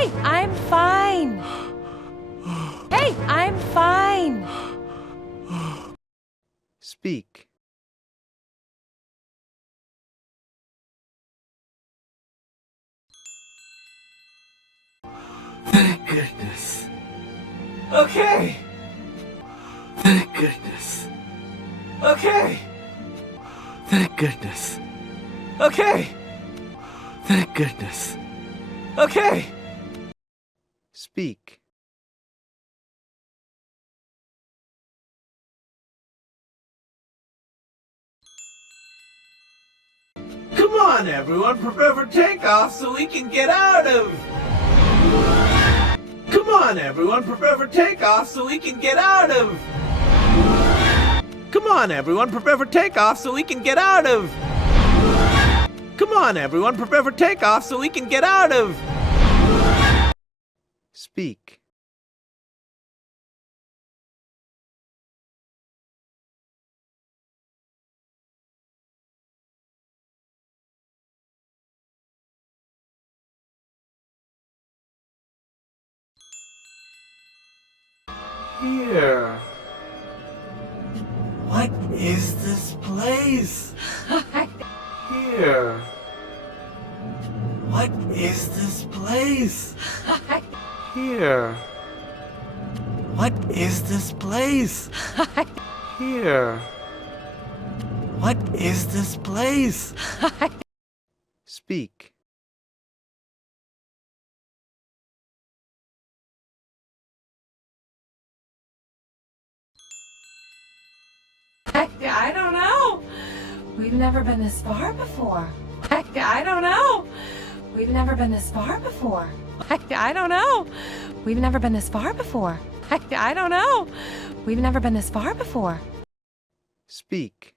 Hey, I'm fine. Hey, I'm fine. Speak. Thank goodness. Okay. Thank goodness. Okay. Thank goodness. Okay. Thank goodness. Okay. Speak. Come on, everyone, prepare for takeoff so we can get out of... Come on, everyone, prepare for takeoff so we can get out of... Come on, everyone, prepare for takeoff so we can get out of... Come on, everyone, prepare for takeoff so we can get out of... Speak. Here. What is this place? Here. What is this place? Here. What is this place? Here. What is this place? Speak. I don't know. We've never been this far before. I don't know. We've never been this far before. I don't know. We've never been this far before. I don't know. We've never been this far before. Speak.